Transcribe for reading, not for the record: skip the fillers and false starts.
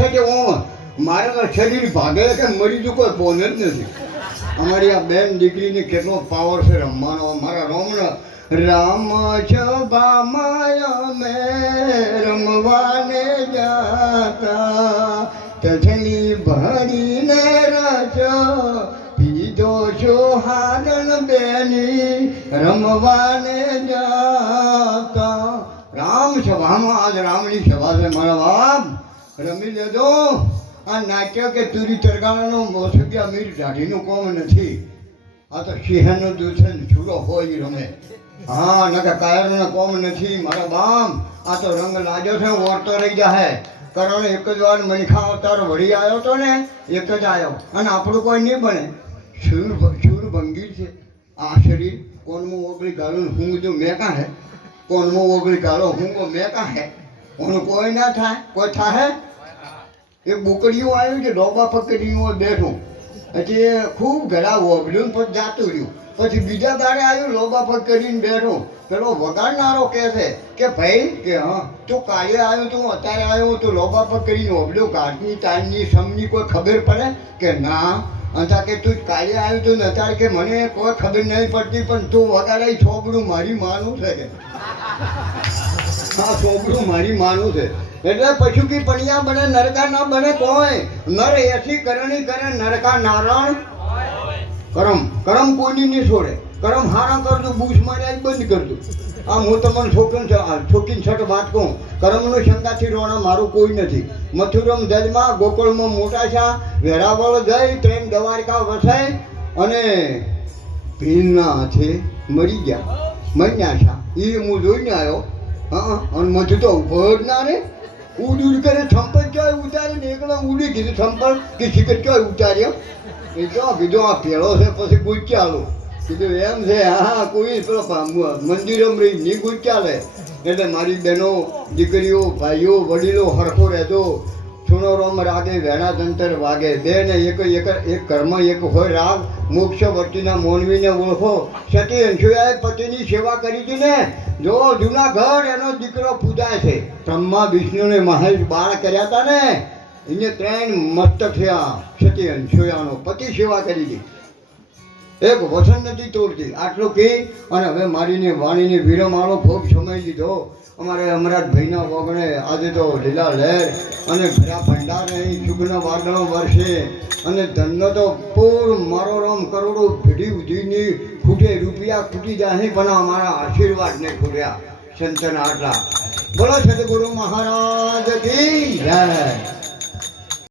છે કે હું મારા શરીર ભાગે કે મરી જુ કોઈ બોન જ નથી. અમારી આ બેન દીકરીની કેટલો પાવર છે રમવાનો. મારા રોમણ રામ સભામાં અમે રમવાને જાતા, તજની ભરીને રસ પીધો છો હારણ બેની રમવાને જાતા. રામ સભામાં આજ રામની સભા છે મારા બાપ, રમી લેજો. આ નાટ્ય કે તુરી તરગાણાનો મોસુકિયા મીર દાઢીનું કોમ નથી. આ તો સિંહનો દૂષણ છૂરો હોય રમે. હા નકા કાયરનો કોમ નથી મારા બાપ. આ તો રંગ લાજો છે ઓરતો રહી જાય. કારણ એક જ વાર મનખા અવતાર વળી આવ્યો તો ને, એક જ આવ્યો અને આપણું કોઈ નહીં બને. શૂર ભંગીર છે આ શરીર. કોનમું ઓગળી ગાળું હું જો મેં કાં હે, કોનમું ઓગળી ગાળો હું મેં કાં હે. ઓનું કોઈ ના થાય, કોઈ થાય. એક બુકડીયું આવ્યું છે ડોબા પકડીયું બેઠું, પછી ખૂબ ઘડા ઓગળ્યું પછી જાતું રહ્યું. પછી બીજા દાડે આવ્યું લોબા પગ કરીને બેઠું. પેલો વગાડનારો કહે છે કે ભાઈ કે હા તું કાલે આવ્યો તું અત્યારે આવ્યો તું લોબા પગ કરીને ઓગળ્યું. ગાઢની તાણની સમની કોઈ ખબર પડે કે ના? અંતા કે તું કાલે આવ્યું તું ને અત્યારે કે મને કોઈ ખબર નહીં પડતી, પણ તું વગાડાઈ છોકરું મારી માનું છે કે હા છોકરું મારી માનું છે. એટલે પશુ કી પણિયા બને નરકા ના બને કોઈ. નર એસી કરણી કરે નરકા નારણ કરમ. કરમ કોઈની નહીં છોડે. કરમ હારા કરજો બૂસ માર્યા જ બંધ કરજો. આમ હું તમને છોકીને છઠ વાત કહું, કરમનું શંકાથી રોણા મારું કોઈ નથી. મથુરમ જજમાં ગોકુળમાં મોટા છે, વેરાવળ જઈ ટ્રેન દ્વારકા વસાય અને ભીલના હાથે મરી ગયા મન્યા છે. એ હું જોઈને આવ્યો. હા અને મથું તો ઉભો જ ના રે. ઉડ ઉડ કરે થંપલ ચોય ઉતારી ને એકલો ઉડી કીધું થંપલ કે શિખર ચોય ઉતાર્યો. એ તો કીધું આ પેલો છે પછી ગુચ્ચાલો. કીધું એમ છે હા કોઈ પેલો મંદિરમ રહી ની ગુચ્ચાલે. એટલે મારી બહેનો દીકરીઓ ભાઈઓ વડીલો હરખો રહેજો. સુનો રોમ રાગે વેણા તંતર વાગે. બે ને એક કર્મ એક હોય રાગ. મોક્ષ વટીના મોનવીને ઓળખો. સતી અંશુયાએ પતિની સેવા કરી હતી ને, જો જૂનાગઢ એનો દીકરો પૂજાય છે. બ્રહ્મા વિષ્ણુને મહેશ બાળ કર્યા હતા ને, એને 3 મસ્તક થયા. સતી અંશુયાનો પતિ સેવા કરી હતી, એક વસન નથી તોડતી. આટલું કહી અને હવે મારીને વાણીને વિરમાળો ખૂબ સમય લીધો. અમારે અમરાજભાઈના વગણે આજે તો લીલા લહેર અને ઘરા ભંડાર અહીં સુગના વાદળો વરસે અને ધનનો તો પૂર મારો રામ કરોડો પેઢી ઉધીની ખૂટે રૂપિયા ખૂટી જાય પણ અમારા આશીર્વાદને ખૂટ્યા સંતના આટલા. બોલો સદગુરુ મહારાજ કી જય.